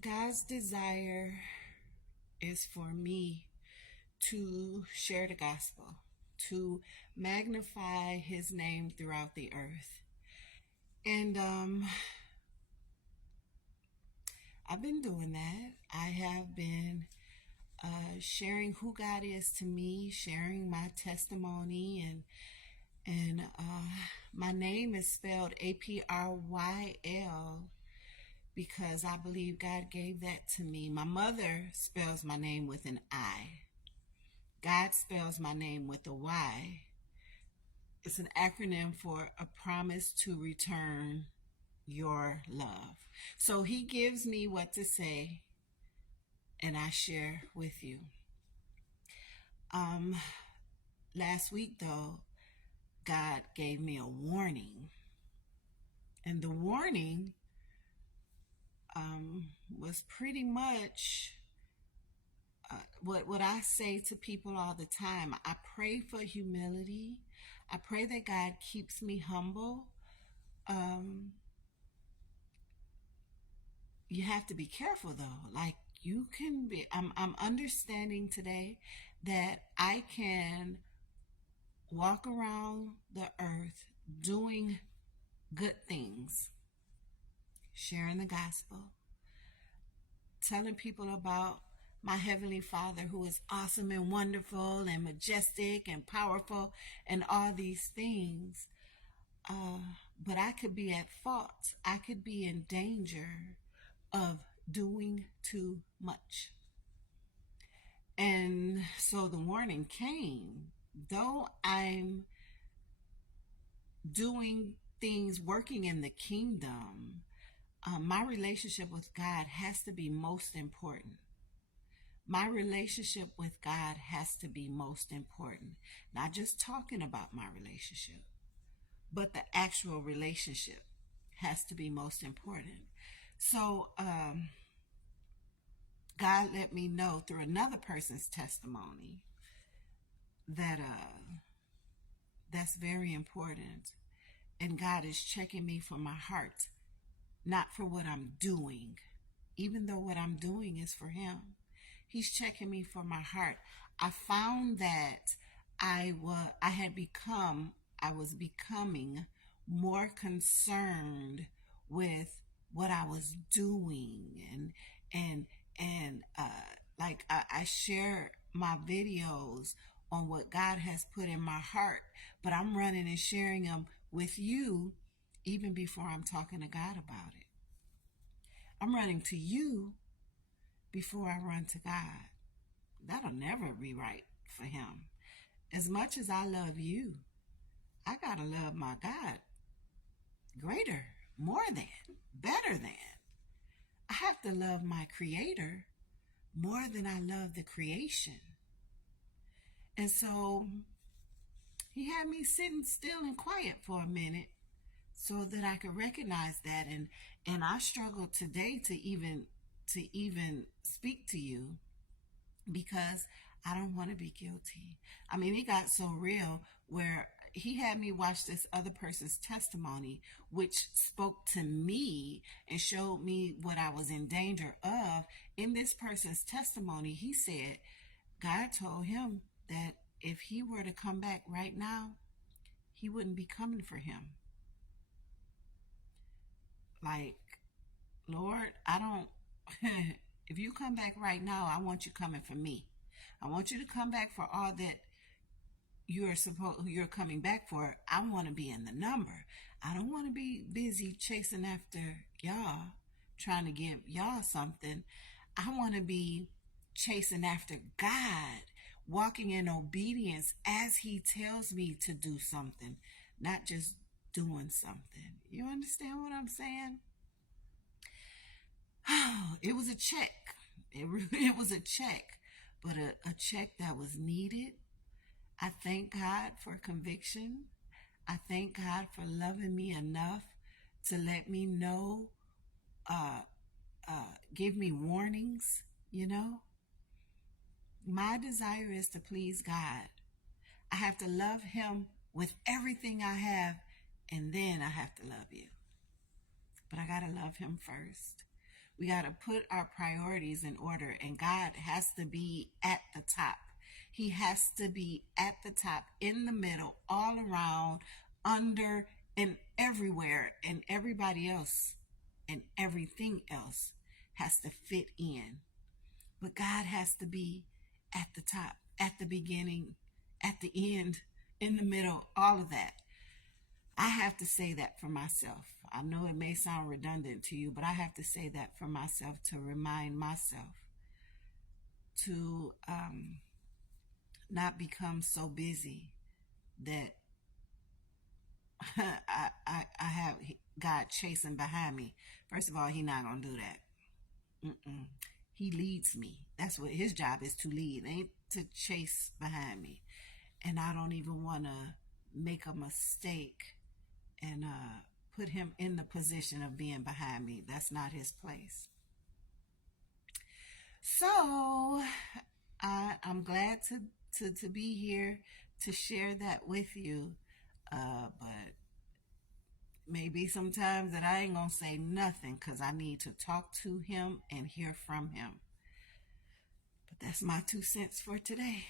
God's desire is for me to share the gospel, to magnify his name throughout the earth. And I've been doing that. I have been sharing who God is to me, sharing my testimony, and my name is spelled Apryl because I believe God gave that to me. My mother spells my name with an I. God spells my name with a Y. It's an acronym for a promise to return your love. So he gives me what to say, and I share with you. Um, Last week, though, God gave me a warning, and the warning was pretty much what I say to people all the time. I pray for humility. I pray that God keeps me humble. Um, you have to be careful though. Like you can be. I'm understanding today that I can walk around the earth doing good things, sharing the gospel, telling people about my Heavenly Father who is awesome and wonderful and majestic and powerful and all these things. Uh, but I could be at fault. I could be in danger of doing too much. And so the warning came. Though I'm doing things, working in the kingdom, my relationship with God has to be most important. My relationship with God has to be most important. Not just talking about my relationship, but the actual relationship has to be most important. So, God let me know through another person's testimony that that's very important. And God is checking me for my heart, not for what I'm doing, even though what I'm doing is for Him. He's checking me for my heart. I found that I was becoming more concerned with what I was doing and like I share my videos on what God has put in my heart, but I'm running and sharing them with you even before I'm talking to God about it. I'm running to you before I run to God. That'll never be right for Him. As much as I love you, I gotta love my God greater, more than, better than. I have to love my Creator more than I love the creation. And so He had me sitting still and quiet for a minute so that I could recognize that, and I struggle today to even speak to you because I don't want to be guilty. I mean, it got so real where he had me watch this other person's testimony, which spoke to me and showed me what I was in danger of. In this person's testimony, he said God told him that if he were to come back right now, he wouldn't be coming for him. Like, Lord, I don't, if you come back right now, I want you coming for me. I want you to come back for all that you're coming back for. I want to be in the number. I don't want to be busy chasing after y'all, trying to give y'all something. I want to be chasing after God, walking in obedience as He tells me to do something, not just doing something. You understand what I'm saying? It was a check. It was a check, but a check that was needed. I thank God for conviction. I thank God for loving me enough to let me know, uh, give me warnings. You know, my desire is to please God. I have to love Him with everything I have, and then I have to love you. But I got to love Him first. We got to put our priorities in order, and God has to be at the top. He has to be at the top, in the middle, all around, under, and everywhere, and everybody else and everything else has to fit in. But God has to be at the top, at the beginning, at the end, in the middle, all of that. I have to say that for myself. I know it may sound redundant to you, but I have to say that for myself to remind myself to not become so busy that I have God chasing behind me. First of all, He's not gonna do that. Mm-mm. He leads me. That's what His job is, to lead, ain't to chase behind me. And I don't even want to make a mistake and put Him in the position of being behind me. That's not His place. So I'm glad to be here to share that with you. But maybe sometimes that I ain't gonna say nothing because I need to talk to Him and hear from Him. But that's my 2 cents for today.